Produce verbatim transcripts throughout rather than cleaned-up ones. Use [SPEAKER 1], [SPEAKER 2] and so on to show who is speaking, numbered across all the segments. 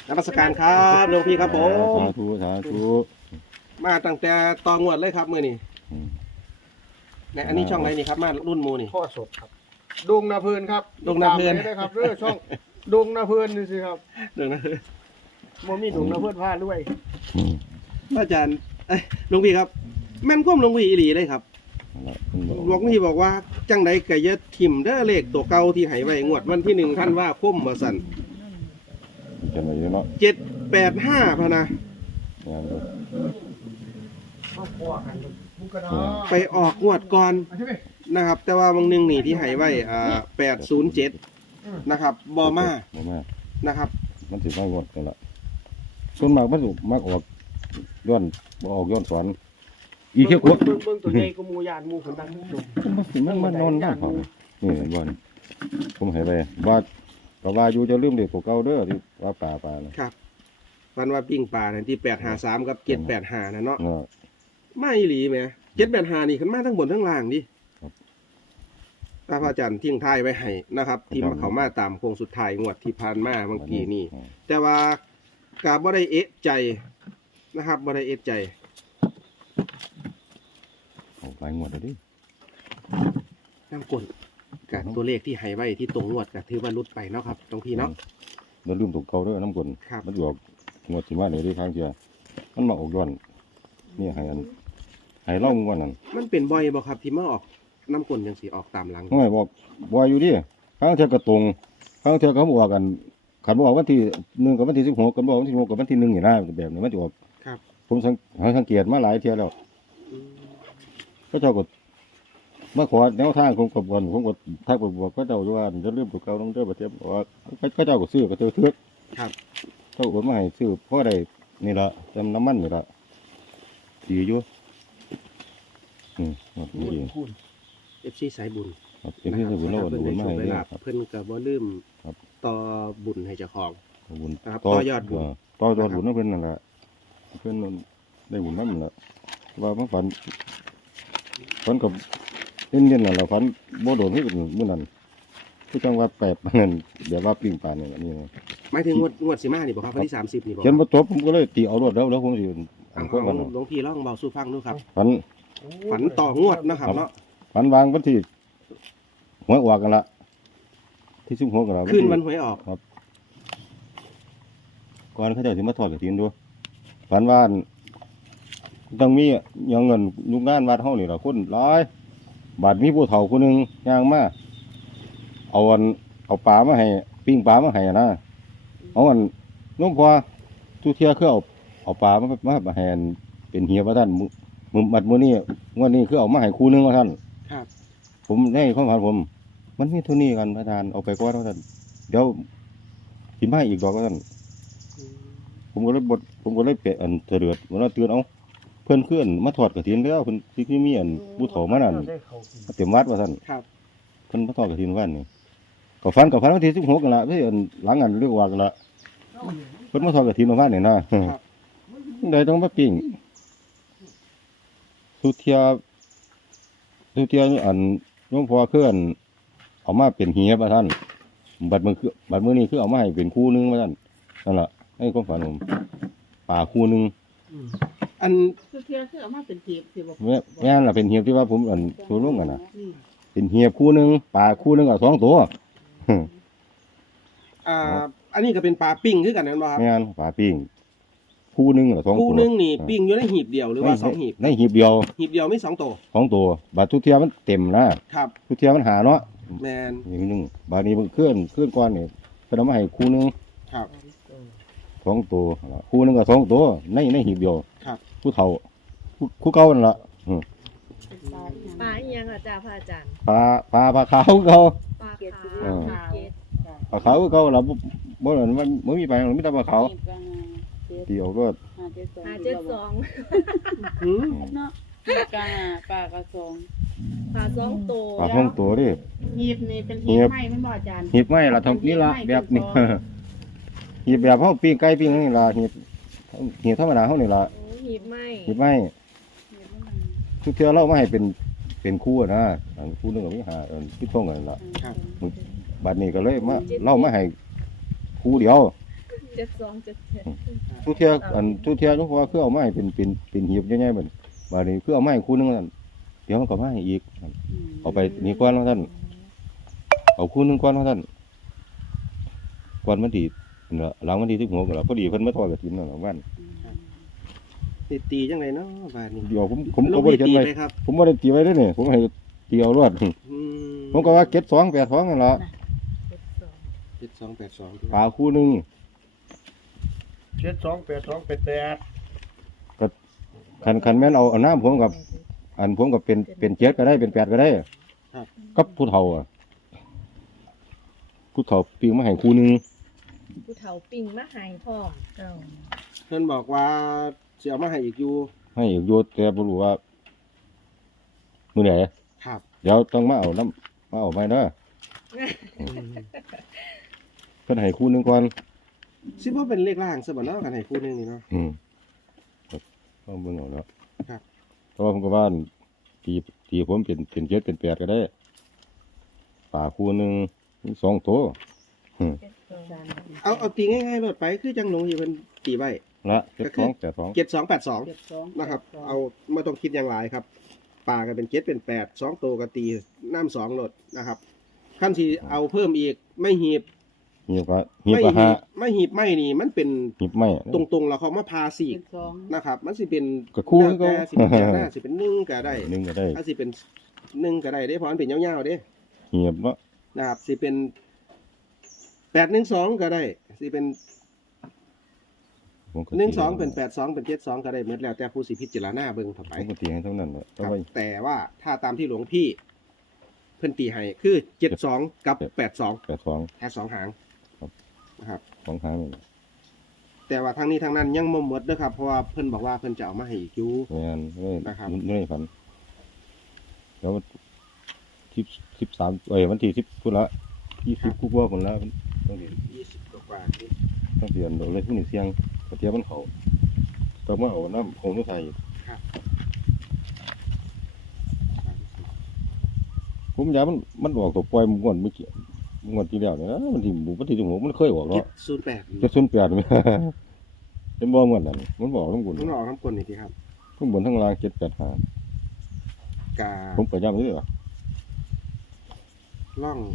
[SPEAKER 1] นมัสการครับหลวงพี่ครับผม
[SPEAKER 2] สาธุสาธุ
[SPEAKER 1] มาตั้งแต่ตองวดเลยครับมือนี่
[SPEAKER 2] อืม
[SPEAKER 1] ในอันนี้ช่องไหนนี่ครับมารุ่นหมูนี่
[SPEAKER 3] พ่อศพครับดงนาเพลินครับ
[SPEAKER 1] ดงนาเพลิน
[SPEAKER 3] ตมได้ครับเรื่องช่องดงนาเพลินนี่สิครับ
[SPEAKER 1] เดี๋ยวนะ
[SPEAKER 3] โมมีดงนาเพลินพลาดด้วย
[SPEAKER 2] อืม
[SPEAKER 1] พระอาจารย์เอ้ยหลวงพี่ครับ แม่นความหลวงพี่อีหลีเลยครับ
[SPEAKER 2] นั่นแหละเพิ่นบอก
[SPEAKER 1] หลวงพี่บอกว่าจังใดกะยะทิมเด้อเลขตัวเก่าที่ให้ไว้งวดวันที่หนึ่งท่านว่าคมมาสั่น
[SPEAKER 2] จะไหนเนาะ
[SPEAKER 1] เจ็ดแปดห้าพะนะ
[SPEAKER 2] งานเด้อ
[SPEAKER 3] พ่อพ่อกันบุกกระดา
[SPEAKER 1] ไปออกงวดก่อนนะครับ แต่ว่าบางหนึงนี่ที่ให้ไว้อ่าแปดศูนย์เจ็ดนะครับบอมา
[SPEAKER 2] บ่มา
[SPEAKER 1] นะครับ
[SPEAKER 2] มันสิมางวดนั่นล่ะส่วนมากมันสิมักออกย้อนบ่ออกย้อนสอนอีเขียวกวก
[SPEAKER 3] เบิ่งเบิ่งตัวใหญ่ก็มูยานมูคนดังดุ
[SPEAKER 2] มันสิมันมานอนบ้านเขานี่เห็นบ่นี่ผมให้ไปว่าก็ว่าอยู่จะลืมเด็กตัวเก่าเด้อที่ว่าป่าป่าน่ะ
[SPEAKER 1] ครับวันว่าปิ้งปลาเนี่ยที่แปดหาสามกับเจ็ดแปดหานะเนาะ
[SPEAKER 2] เนาะ
[SPEAKER 1] ไม่อีหลีไหมเจ็ดแปดหานี่ขึ้นมาทั้งบนทั้งล่างดิ
[SPEAKER 2] ครับ
[SPEAKER 1] พระอาจารย์ทิ้งท้ายไว้ให้นะครับ ที่
[SPEAKER 2] ครับ
[SPEAKER 1] มาเขามาตามโค้งสุดท้ายงวดที่ผ่านมาเมื่อกี้นี่
[SPEAKER 2] อืม
[SPEAKER 1] แต่ว่ากาบ่ได้เอะใจนะครับบ่ได้เอะใจ
[SPEAKER 2] เอาหลายงวดแล้วดิ
[SPEAKER 1] น้ำกลกับตัวเลขที่ให้ไว้ที่ตรงงวดก็ถือว่าหลุดไปเนาะครับตรงพี่เนาะ
[SPEAKER 2] แล้วลืมตัวเก่าเด้อน้ำกล
[SPEAKER 1] ครับ
[SPEAKER 2] มันอยู่ออกงวดสิมาเนี่ยได้ครั้งเดียวมันมาออกย้อนนี่ให้อันให้เล่างวดนั่น
[SPEAKER 1] มันเป็นบ่อยบ่ครับที่มาออกน้ำกลยังสีออกตามหลัง
[SPEAKER 2] น้อยบอกว่าอยู่ดิครั้งเทียกระตรงครั้งเทียเขาบอกกันขันบอกวันที่หนึ่งกับวันที่สิบหกกันบอกวันที่สิบหกกับวันที่หนึ่งอย่างนั้นแบบนี้มันจะออก
[SPEAKER 1] ครับ
[SPEAKER 2] ผมสังสังเกตมาหลายเทียแล้ว
[SPEAKER 1] อืม
[SPEAKER 2] ก็เจ้าก็มาขอแนวทางของกบวนผมก็ทักไปบอกก็เจ้าอยู่ว่าจะเริ่มถูกเก่าต้องเริ่มประเทศบอกว่าก็เจ้าก็ซื้อก็เจ้าเทือก
[SPEAKER 1] ครับ
[SPEAKER 2] เจ้าโอนมาให้ซื้อเพราะใดนี่ละเต็มน้ำมันนี่ละดีอยู่อืมนี่ดี
[SPEAKER 3] คุณ
[SPEAKER 1] เอฟซีสายบุญ
[SPEAKER 2] ครับเป็นที่สมุนเรา
[SPEAKER 1] เพิ่น
[SPEAKER 2] โอ
[SPEAKER 1] ได้
[SPEAKER 2] น
[SPEAKER 1] โช
[SPEAKER 2] มา
[SPEAKER 1] ค
[SPEAKER 2] ให้
[SPEAKER 1] ได้
[SPEAKER 2] เลย
[SPEAKER 1] ลาบ
[SPEAKER 2] ครับ
[SPEAKER 1] เพิ่นก็บ่ลืม
[SPEAKER 2] ครับ
[SPEAKER 1] ต่อบุญให้เจ้าของ
[SPEAKER 2] ขอบคุณ
[SPEAKER 1] นะครับต่อยอดบุญ
[SPEAKER 2] ต่อยอดบุญนั่นเพิ่นนั่นแหละเพิ่นนั่นได้บุญนั่นแหละว่ามันฝันฝันกับเล่นเล่นนั่นแหละฝันบ่โดนที่มื้อนั้นคือจังว่าแปดนั่นเดี๋ยวว่าปิ้งปลาเนี่ยนี่นะ
[SPEAKER 1] หมายถึงงวดงวดสิมานี่บ่ครับวันที่สามสิบนี่บ่
[SPEAKER 2] เขียนบ่จบผมก็เลยตีเอารถแล้วแล้วผมสิ
[SPEAKER 1] เอา
[SPEAKER 2] อ่าน
[SPEAKER 1] เอา
[SPEAKER 2] พวกมัน
[SPEAKER 1] หลวงพี่ลองเบาสู่ฟังดูครับ
[SPEAKER 2] ฝัน
[SPEAKER 1] ฝันต่องวดนะครับเนาะ
[SPEAKER 2] ฝันวางวันที่หวยออกกันละที่สิบหกกันละ
[SPEAKER 1] คืนวันหวยออก
[SPEAKER 2] ก่อนเขาเจ้าสิมาทอดกฐินดูฝันว่าต้องมีเงินเงินลูกงานวัดเฮานี่ล่ะคนหลายบาดมีผู้เฒ่าคนหนึงย่างมาเอาอันเอาปลามาให้ปิ้งปลามาให้นะเอาอันน้องพอทุเที่ยคือเอาเอาปลามามามาให้อันเป็นเฮียว่าท่านมื้อมื้อบัดมื้อนี้งวดนี้คือเอามาให้คู่หนึงว่าท่าน
[SPEAKER 1] ครับ
[SPEAKER 2] ผมในความฝันผม มันมีเท่านี้กันพระอาจารย์เอาไปก่อนว่าท่านเดี๋ยวกินมาอีกดอกว่าท่าน
[SPEAKER 1] อืม
[SPEAKER 2] ผมก็เลยบดผมก็เลยเปะอันเถือดมันว่าเตือนเอาเพื่อนเพื่อนมาถอดกระถินแล้วเพิ่นที่ที่มีอันผู้เฒ่ามานั่นมาเต็มวัดว่าท่าน
[SPEAKER 1] ครับ
[SPEAKER 2] เพิ่นมาถอดกระถินวันนี่ก็ฟันกับฟันวันที่สิบหกกันละเพื่อนหลังอันเรียกว่ากันละเพิ่นมาถอดกระถินมาวันนี่นะได้ต้องมาปิ้งสุเทียสุเทียนี่อันหลวงพ่อคืออันเอามาเป็นเฮียว่าท่านบัดมือคือบัดมือนี้คือเอามาให้เป็นคู่หนึงว่าท่านนั่นล่ะให้ความฝันผมป่าคู่หนึง
[SPEAKER 1] อืมอัน
[SPEAKER 4] คือเทียคือเอามาเป็นเทียบสิบอก
[SPEAKER 2] แม่แม่นล่ะเป็นเหียบที่ว่าผมอันชูร่วมกันน่ะ
[SPEAKER 4] นี่
[SPEAKER 2] เป็นเหียบคู่หนึงปลาคู่หนึงกับสองตัว
[SPEAKER 1] อ่าอันนี้ก็เป็นปลาปิ้งคือกันนั่นบ่ครับ
[SPEAKER 2] แม่นปลาปิ้งคู่หนึงกับสองตัว
[SPEAKER 1] คู่หนึงนี่ปิ้งอยู่ในหีบเดียวหรือว่า
[SPEAKER 2] ใน
[SPEAKER 1] สองหีบ
[SPEAKER 2] ในหีบเดียว
[SPEAKER 1] หีบเดียวไม่สองตัว
[SPEAKER 2] สองตัวบาดทุกเทียมันเต็มนะครับ ทุกเทียมันหาเนาะ
[SPEAKER 1] แมน
[SPEAKER 2] อย่างนึงบาดนี้มันเคลื่อนเคลื่อนก้อนนี่เพิ่นเอามาให้คู่หนึง
[SPEAKER 1] ครับ
[SPEAKER 2] สองตัวล่ะคู่หนึงกับสองตัวในในหีบเดียว
[SPEAKER 1] ครับ
[SPEAKER 2] ผู้เฒ่าผู้ผู้เก่านั่นล่ะอืม
[SPEAKER 4] ปลาอีหยังอ่ะจ้าพระอาจารย์
[SPEAKER 2] ปลาปลาปลาขาวเก่า
[SPEAKER 4] ปลาขาว
[SPEAKER 2] เออ
[SPEAKER 4] ขาว
[SPEAKER 2] ปลาขาวเก่าล่ะบ่บ่นั่นมันบ่มีไปหรอกมีแต่ปลาขาวตีเอารถ
[SPEAKER 4] ห้าเจ็ดสอง
[SPEAKER 1] หืม
[SPEAKER 5] เนาะกาปากกระสอง
[SPEAKER 4] ปลาสองตัว
[SPEAKER 2] ปลาสองตัวดิ
[SPEAKER 5] หีบนี่เป็น
[SPEAKER 2] หี
[SPEAKER 5] หี
[SPEAKER 2] บ
[SPEAKER 5] บไม้ไม่นบ่อาจารย์
[SPEAKER 2] หีบไม้ละทำนี่ละแบบนี้ หีบแบบเฮาปิ้งไก่ปิ้งนี่ละหีบหีบธรรมดาเฮานี่ละ
[SPEAKER 4] โอ้หีบไหม
[SPEAKER 2] หีบไม้ทุกเทื่อเรามาให้เป็นเป็นคู่อะนะอันคู่หนึงก็มีหาอันพี่ท่งกันละ
[SPEAKER 1] ครับ
[SPEAKER 2] บัดนี้ก็เลยมาเรามาให้คู่เดียว
[SPEAKER 4] เจ็ดสองเจ็ดเจ็ด
[SPEAKER 2] ทุกเที่ยอันทุกเที่ยหลวงพ่อคือเอาไม้เป็นเป็นเป็นหีบใหญ่ๆบัดบาดนี้คือเอาไม้คู่หนึงนั่นเดี๋ยวมันก็มาให้อีกเอาไปนี่ก่อนว่าท่านเอาคู่หนึงก่อนว่าท่านก่อนมันที่นั่นล่ะหลังมันที่สิบหกนั่นล่ะพอดีเพิ่นมาทอดกฐินนั่นล่ะวัน
[SPEAKER 1] ตีตีจังไดเนาะบาดนี้
[SPEAKER 2] เดี๋ยวผมผมก็บ่ได้เขียนไว้
[SPEAKER 1] ตีปครับ
[SPEAKER 2] ผมบ่ได้ตีไว้เด้อนี่ผมให้ตีเอารวด
[SPEAKER 1] อืม
[SPEAKER 2] ผมก็ว่าเก็ดสองแปดสองนั่นล่ะ
[SPEAKER 1] เจ็ดสองแปดสอง
[SPEAKER 2] ปลาคู่หนึง
[SPEAKER 3] เจ็ดสองแปดสองแปดแปด
[SPEAKER 2] คันคันแม่นเอาเอาน้ำผมกับ อันผมก็เป็นเป็นเจ็ดก็ได้เป็นแปดก็ได้
[SPEAKER 1] ครับ
[SPEAKER 2] กับผู้เฒ่าอ่ะผู้เฒ่าปีมาให้คู่หนึง
[SPEAKER 4] ผู้เฒ่าปิ่งมาใหายพร้อม
[SPEAKER 1] เพิ่นบอกว่าสิเอามาให้อีกอยู่
[SPEAKER 2] ให้อีกอยู่แต่บ่รู้ว่ามื้อไหน
[SPEAKER 1] ครับ
[SPEAKER 2] เดี๋ยวต้องมาเอาน้ำมาเอาไม้เด้อเพิ่นให้คู่หนึงก่อน
[SPEAKER 1] สิบ่เป็นเลขล่างซะบ่เนาะกันให้คู่หนึงนี่เนาะ
[SPEAKER 2] อืมครับต้องเบิ่งเอาแล้ว
[SPEAKER 1] ครับ
[SPEAKER 2] เพราะว่าผมก็ว่าตีตีผมเป็นเป็นเจ็ดเป็นแปดก็ได้ป่าคู่หนึงมีสองตัวอืม
[SPEAKER 1] เอาเอาตีง่ายๆโลดไปคือจังหลงอยู่เพิ่นตีไว้
[SPEAKER 2] ละเจ็ดสองแปดสอง
[SPEAKER 1] เจ็ดสองแปดสอง
[SPEAKER 5] เจ็ดสอง
[SPEAKER 1] นะครับ เอาไม่ต้องคิดอย่างไรครับปลาก็เป็นเจ็ดเป็นแปดสองตัวก็ตีน้ำสองโลดนะครับขั้นที่เอาเพิ่มอีกไม่หีบ
[SPEAKER 2] หีบก็หีบ
[SPEAKER 1] ไม่
[SPEAKER 2] ก็
[SPEAKER 1] หี
[SPEAKER 2] ห้า
[SPEAKER 1] บไม่หีบไม่นี่มันเป็น
[SPEAKER 2] หีบไม่
[SPEAKER 1] ตรงๆแล้วเขามาพาสี
[SPEAKER 5] เจ็
[SPEAKER 1] ก
[SPEAKER 5] ดสอง
[SPEAKER 1] นะครับ มันสิเป็น
[SPEAKER 2] ก็คู่
[SPEAKER 1] แล้ว
[SPEAKER 2] ก็
[SPEAKER 1] แต่สิเป็นแปดหน้าสิเป็นหนึ่งก็ได้
[SPEAKER 2] หนึ่งก็ได้
[SPEAKER 1] ถ้าสิเป็นหนึ่งก็ได้ได้เพราะมันเป็นยาวๆเด้
[SPEAKER 2] หีบเนาะ
[SPEAKER 1] นะครับสิเป็นแปดหนึ่งสองก็ได้สิเป็น
[SPEAKER 2] ผมก็
[SPEAKER 1] หนึ่งสองเป็นแปดสองเป็นเจ็ดสองก็ได้หมดแล้วแต่ผู้สิพิจารณาเบิ่งเข้าไป
[SPEAKER 2] ผมก็ตีให้เท่านั้นแหละ
[SPEAKER 1] ค
[SPEAKER 2] แต่
[SPEAKER 1] รับ
[SPEAKER 2] ว่า
[SPEAKER 1] แต่ว่าถ้าตามที่หลวงพี่ เพิ่นตีให้คือเจ็ดสองกับแปดสอง
[SPEAKER 2] แปดสอง
[SPEAKER 1] แค่สองหาง
[SPEAKER 2] ครับ
[SPEAKER 1] นะครับ
[SPEAKER 2] สองหางนี่
[SPEAKER 1] แต่ว่าทางนี้ทางนั้นยังบ่หมดเด้อครับเพราะว่าเพิ่นบอกว่าเพิ่นจะเอามาให้อีกอยู่
[SPEAKER 2] ไม่งั้นไม่
[SPEAKER 1] นะครับ
[SPEAKER 2] ไม่ได้ฝันแล้วที่สิบสามเอ้ยวันที่สิบพุ่นละยี่สิบคู่ว่าพุ่นละต้องเรียน
[SPEAKER 1] ยี่สิบกว่าๆนี่
[SPEAKER 2] ต้องเรียนโดยเลยผู้หนึ่งเสียงกระเทียมมันเขาต้องมาเอาน้ำของนุไทย
[SPEAKER 1] ครับ
[SPEAKER 2] ผมอยากมันมันออกตัวปล่อยมันงวนไม่เกี่ยวงวนที่แล้วเนี่ยนะมันที่หมู่ปฏิจจสมุมันเคยออก
[SPEAKER 1] เจ็
[SPEAKER 2] เนาะ
[SPEAKER 1] ดศูนย์แปด
[SPEAKER 2] เจ็ดศูนย์แปดไหม เป็นบ่งวนนั่นมันบอกทั้งบน
[SPEAKER 1] มันออกน้ำกลนนี่ทีครับ
[SPEAKER 2] ทั้งบนทั้งล่างเจ็ดแปดห้าก
[SPEAKER 1] า
[SPEAKER 2] ผมไปย้ำนี่เหรอ
[SPEAKER 1] ล่อง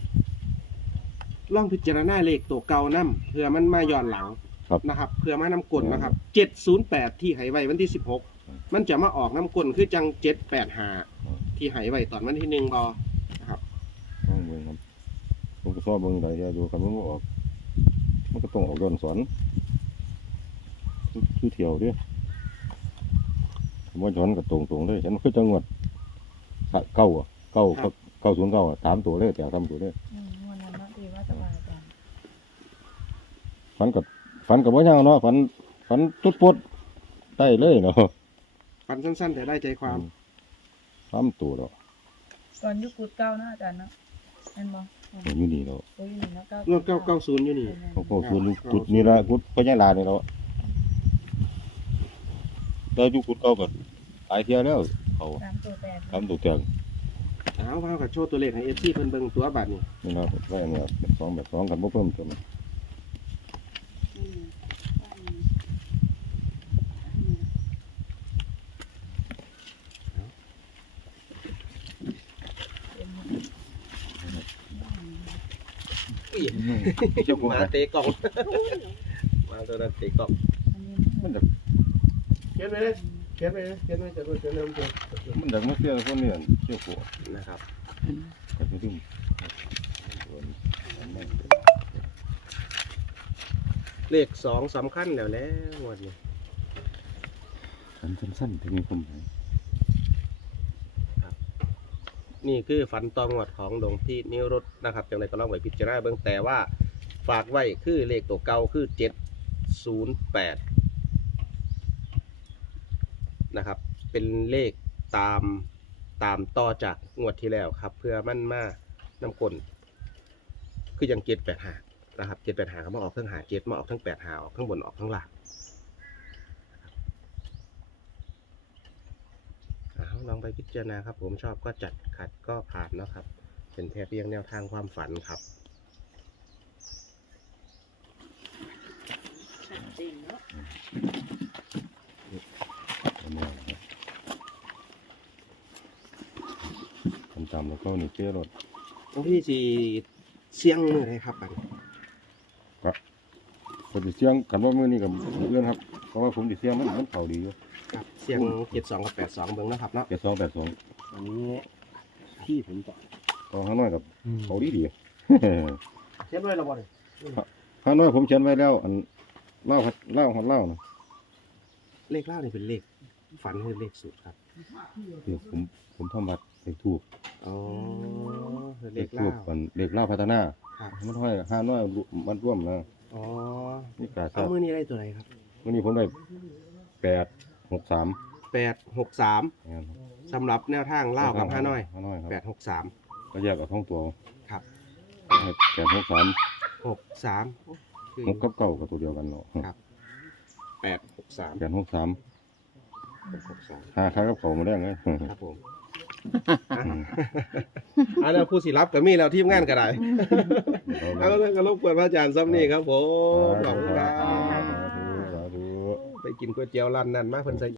[SPEAKER 1] ล่องพิจารณาเลขตัวเก่านํเพื่อมันมาย้อนหลังนะครับเพื่อมาน้ำกลนนะครับเจ็ดศูนย์แปดที่ให้ไว้วันที่สิบหกมันจะมาออกน้ำกลนคือจังเจ็ดแปดห้าที่ให้ไว้ตอนวันที่หนึ่งบอนะครับ
[SPEAKER 2] ต้องเบิ่งครับผมก็ชอบเบิ่งหลายอย่างอยู่ครับมันบ่ออกมันก็ต้องออกย้อนสอนชื่อเที่ยวเด้วยผมว่าย้อนกับตรงๆเลยฉันคือจังหวัดเก้าอ่ะเก้าเก้าศูนย์เก้าอ่ะสามตัวเลยแต่สามตัวเลย
[SPEAKER 5] อืมวันนั้นเนาะที่ว่าจะมาอาจารย์
[SPEAKER 2] ฝันกับฝันกับว่ายังเนาะฝันฝันทุดปุดได้เลยเนาะ
[SPEAKER 1] ปันสั้นๆแต่ได้ใจความ
[SPEAKER 2] สามตัวแล้ว
[SPEAKER 5] ตอนยุคกุดเก้านะอาจารย์เนาะเห็นบ่
[SPEAKER 2] อยู่นี่แล้ว
[SPEAKER 5] โอ้ยนี่เนาะเก้า
[SPEAKER 1] เรื่องเก้าเก้าศูนย์อยู่นี่
[SPEAKER 2] เขาก็คือกุดนี่ละกุดพญาลานี่แล้วแล้วอยู่กุดเก่าก็หลายเที่ยวแล้วเขา
[SPEAKER 5] สามตัวแปด
[SPEAKER 2] สามตัวเตียง
[SPEAKER 1] เอาว่ากับโชว์ตัวเลขให้เอฟซีเพิ่นเบิ่งตัวบัตรนี่
[SPEAKER 2] นี่เนาะไว้อันเนี้ยแบบสองแบบสองกันบ่เพิ่มเติม
[SPEAKER 5] อืมอืมอืม
[SPEAKER 2] เจ้ากู
[SPEAKER 1] มาเตะกล่องมาตัวนั้นเตะกล่อง
[SPEAKER 5] อันนี้
[SPEAKER 2] มันจะ
[SPEAKER 1] เขียนไว้เลยเขียนไว้เลยเขียนไว้จะรู้เขียนเริ่มเขียน
[SPEAKER 2] มันจะมาเสียคนเนี่ยเชี่ยวกู
[SPEAKER 1] นะครับ
[SPEAKER 2] ก็จะดึง
[SPEAKER 1] เลขสองสำคัญแล้วแล้ววันนี้
[SPEAKER 2] สั้นๆที่มีความหมาย
[SPEAKER 1] นี่คือฝันตองหวดของหลวงพี่นิรุตนะครับจังไรก็ลองไว้พิจารณาเบิ่งแต่ว่าฝากไว้คือเลขตัวเก่าคือเจ็ดศูนย์แปดนะครับเป็นเลขตามตามต่อจากงวดที่แล้วครับเพื่อมันมาน้ำกลนคือยังเจ็ดแปดหานะครับเจ็ดแปดหาเขามาออกทั้งหาเจ็ดมาออกทั้งแปดหาออกทั้งบนออกทั้งล่างเอาลองไปพิจารณาครับผมชอบก็จัดขัดก็ผ่านเนาะครับเป็นแค่เพียงแนวทางความฝันครับ
[SPEAKER 2] อันนี้นะครับทำตามแล้วก็นี่เชื่อรถ
[SPEAKER 1] หลวงพี่สิเสียงมือได้ครับบัดนี้
[SPEAKER 2] ก็สิเสียงกันว่ามื้อนี้กับเรื่องครับเพราะว่าผมสิเสียงมันมันเข้าดีอยู่
[SPEAKER 1] ครับเสียงเจ็ดสองกับแปดสองเบิ่งนะครับเนาะ
[SPEAKER 2] เจ็ดสองแปดสอง
[SPEAKER 3] อันนี้ที่ผมต่อ
[SPEAKER 2] ก็ข้างน้อยกับเข้าดีดี
[SPEAKER 3] เขียนไว้และบ่เนี่ย
[SPEAKER 2] ข้างน้อยผมเขียนไว้แล้ว อันเล่าพัดเล่าฮอดเล่านะ
[SPEAKER 1] เลขเล่านี่เป็นเลขฝันหรือเลขสูตรครับ
[SPEAKER 2] เดี๋ยวผมผมทำบัตรเลขถูก
[SPEAKER 1] อ๋อเล
[SPEAKER 2] เล
[SPEAKER 1] ข
[SPEAKER 2] ขถู
[SPEAKER 1] เล่าก
[SPEAKER 2] กันเลขเล่าพัฒนา
[SPEAKER 1] ครับ
[SPEAKER 2] มันห้อยห้าน้อยมันร่วมนะ
[SPEAKER 1] อ๋อ
[SPEAKER 2] นี่กา
[SPEAKER 1] เอา
[SPEAKER 2] ซะ
[SPEAKER 1] มือนี้ได้ตัวไหนครับ
[SPEAKER 2] วันนี้ผมได้แปดหกสาม
[SPEAKER 1] แปดหกสามสำหรับแนวทางเล่ากับห้าน้อย
[SPEAKER 2] ห้าน้อยครับ
[SPEAKER 1] แปดหกสาม
[SPEAKER 2] ก็แยกกับท้องตัว
[SPEAKER 1] ครับ
[SPEAKER 2] แปดหกสาม
[SPEAKER 1] หกสามคือ
[SPEAKER 2] หกกับเก้ากับตัวเดียวกันเนาะ
[SPEAKER 1] ครับแปดหกสาม
[SPEAKER 2] แปดหกสาม
[SPEAKER 1] หกสาม
[SPEAKER 2] หาค้ากับเขามาได้ไง
[SPEAKER 1] ครับผมอันนั้นผู้สิรับก็มีแล้วทีมงานก็ได้เอาเรื่องกระลบกวนพระอาจารย์ซ้ำนี่ครับผมขอบคุณครับ
[SPEAKER 2] สาธุ
[SPEAKER 1] ไปกินก๋วยเตี๋ยวร้านนั้นมาเพิ่นใส่